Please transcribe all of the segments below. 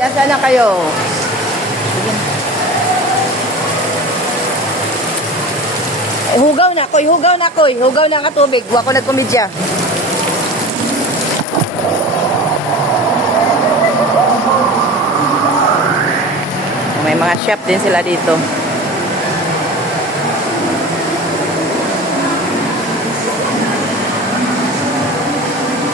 nasaan na kayo? Hugaw na koy, hugaw na koy. Hugaw na nga tubig. Huwag ko nagkomedya. May mga shop din sila dito.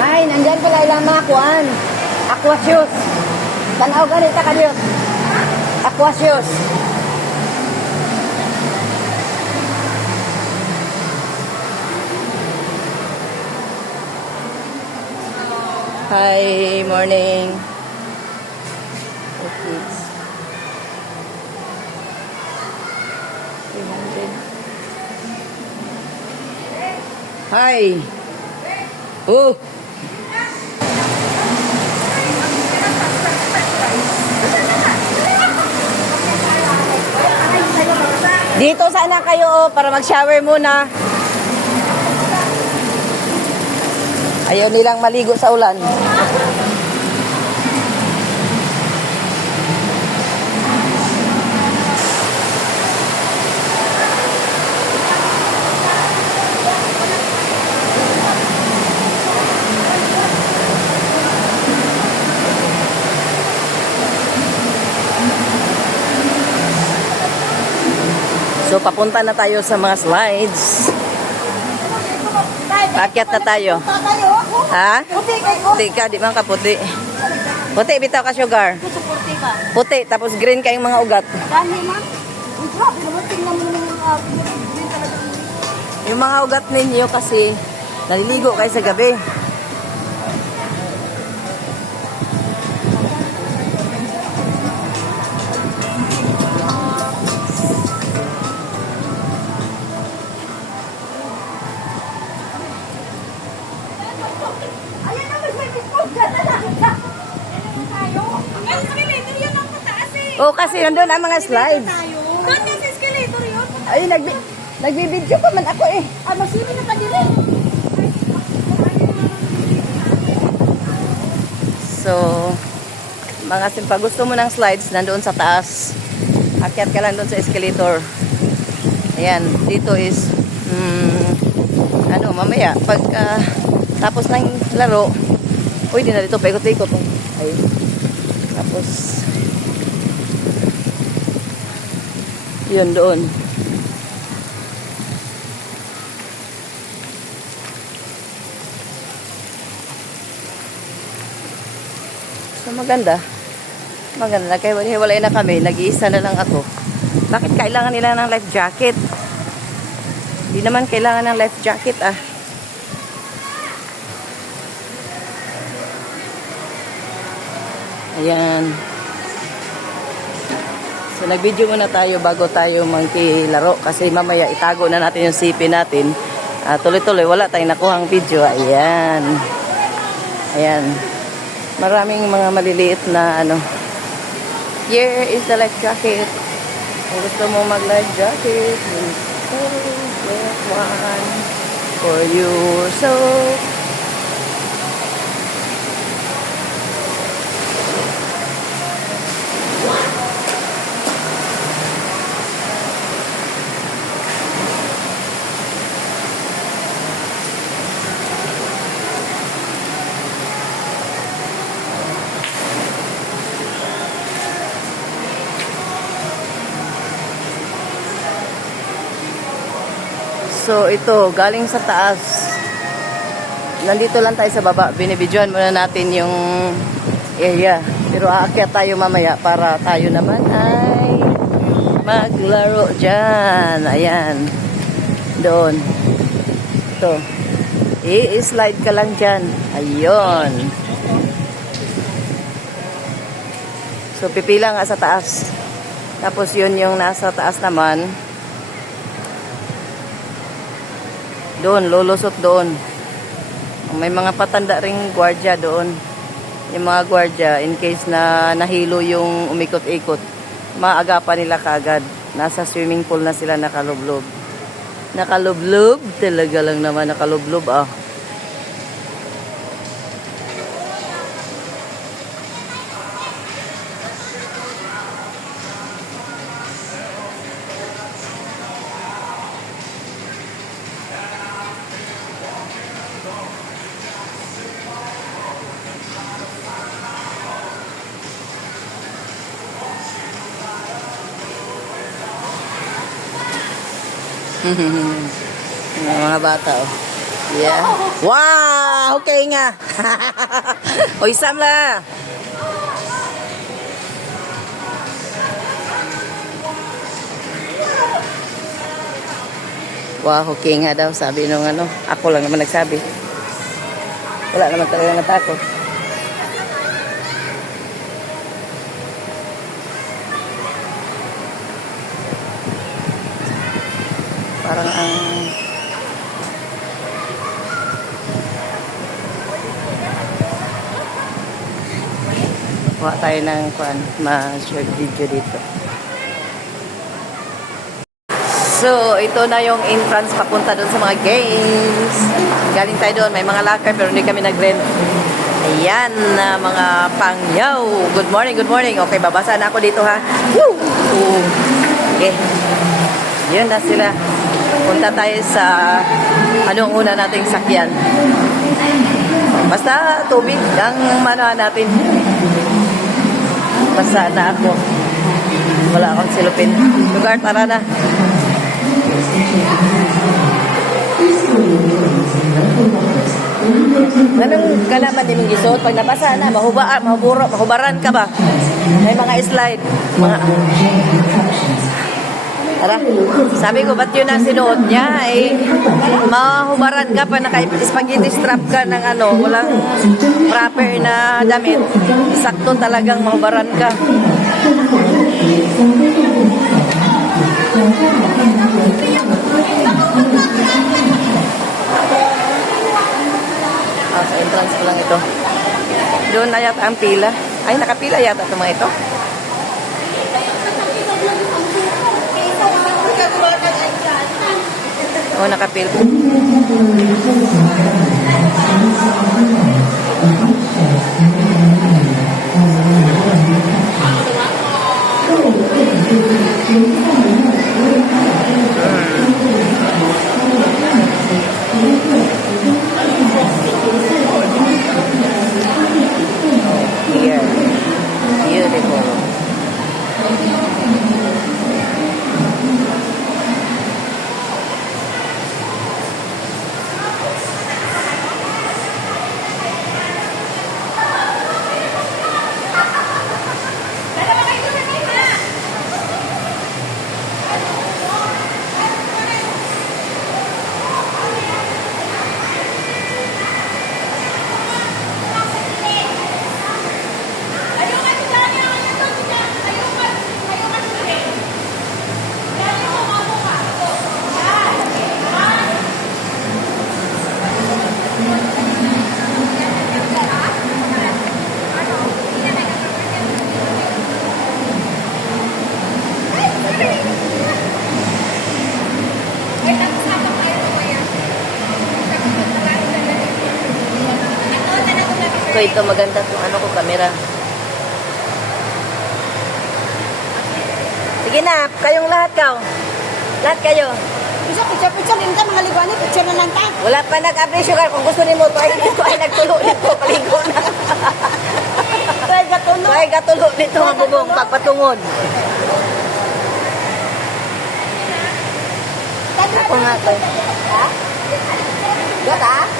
Ay, nandyan pala ilang mga kuwan. Aquasius. Tanaw ganita ka diyo. Aquasius. Hi, morning. Okay. 300. Hi. Oh. Dito sana kayo para mag-shower muna. Ayaw nilang maligo sa ulan. So, papunta na tayo sa mga slides. Paakyat na tayo. Ha? Puti ka, di man ka puti. Puti, bitaw ka sugar. Puti, tapos green kayong mga ugat. Yung mga ugat ninyo kasi naliligo kayo sa gabi. Oh, kasi nandun ang mga slides. Ay, nagbibidyo pa man ako eh. Masini na pa din eh. So, mga simpa, gusto mo ng slides, nandoon sa taas. Akyat ka lang doon sa escalator. Ayan, dito is, mamaya, pag tapos ng laro, uy, di na dito, paikot-ikot. Ay, tapos, yun doon. So, maganda. Maganda. Kaya hiwalay na kami. Nag-iisa na lang ako. Bakit kailangan nila ng life jacket? Hindi naman kailangan ng life jacket ah. Ayan. So, nag-video muna tayo bago tayo magkilaro. Kasi mamaya itago na natin yung CP natin. Tuloy-tuloy. Wala tayong nakuhang video. Ayan. Ayan. Maraming mga maliliit na Here is the life jacket. Kung gusto mo mag-life jacket, get one for yourself. So, ito, galing sa taas. Nandito lang tayo sa baba. Binibidyohan muna natin yung area. Pero aakyat tayo mamaya para tayo naman ay maglaro dyan. Ayan. Doon. Ito. I-slide ka lang dyan. Ayun. So, pipila nga sa taas. Tapos, yun yung nasa taas naman. Doon, lulusot doon. May mga patanda ring gwardiya doon. Yung mga gwardiya, in case na nahilo yung umikot-ikot, maagapan nila kaagad. Nasa swimming pool na sila nakalublob. Nakalublob? Talaga lang naman nakalublob ah. Mga bata, oh. Yeah. Wow! Okay nga. Uy, Samla. Wow, okay nga daw, sabi nung ano. Ako lang naman nagsabi. Wala naman talaga natakot. Parang ang kuha tayo ng ma-share video dito. So, ito na yung entrance papunta doon sa mga games. Galing tayo doon, may mga locker pero hindi kami nag-rent. Ayan na mga pangyaw. Good morning, good morning. Okay, babasa na ako dito ha. Woo! Okay. Yun na sila. Punta tayo sa anong una nating sakyan. Basta tubig ang manahan natin. Basta na ako. Wala akong silupin. Lugar, tara na. Anong kalaman din yung gisot? Pag nabasa na, mahubaran ka ba? May mga slide. Mga... Tara. Sabi ko, ba't yun ang sinuot niya? Eh, mahubaran ka pa, naka-spaghetti strap ka ng ano, walang proper na damit. Sakto talagang mahubaran ka. Sa entrance ko lang ito. Doon na yata ang pila. Ay, nakapila yata ito mga ito. Oo, nakapila. Here. Beautiful. So ito maganda itong ano ko, camera. Sige na, kayong lahat ka. Lahat kayo. Isa, picture, din ka, mga ligwani, picture na lang tayo. Wala pa nag-appreciate ka. Kung gusto niyo to ay nagtulo nito, paligo na. Try gatulo. Ay gatulo nito ang bubong, pagpatungod. Ako nga to. Ha? Gata?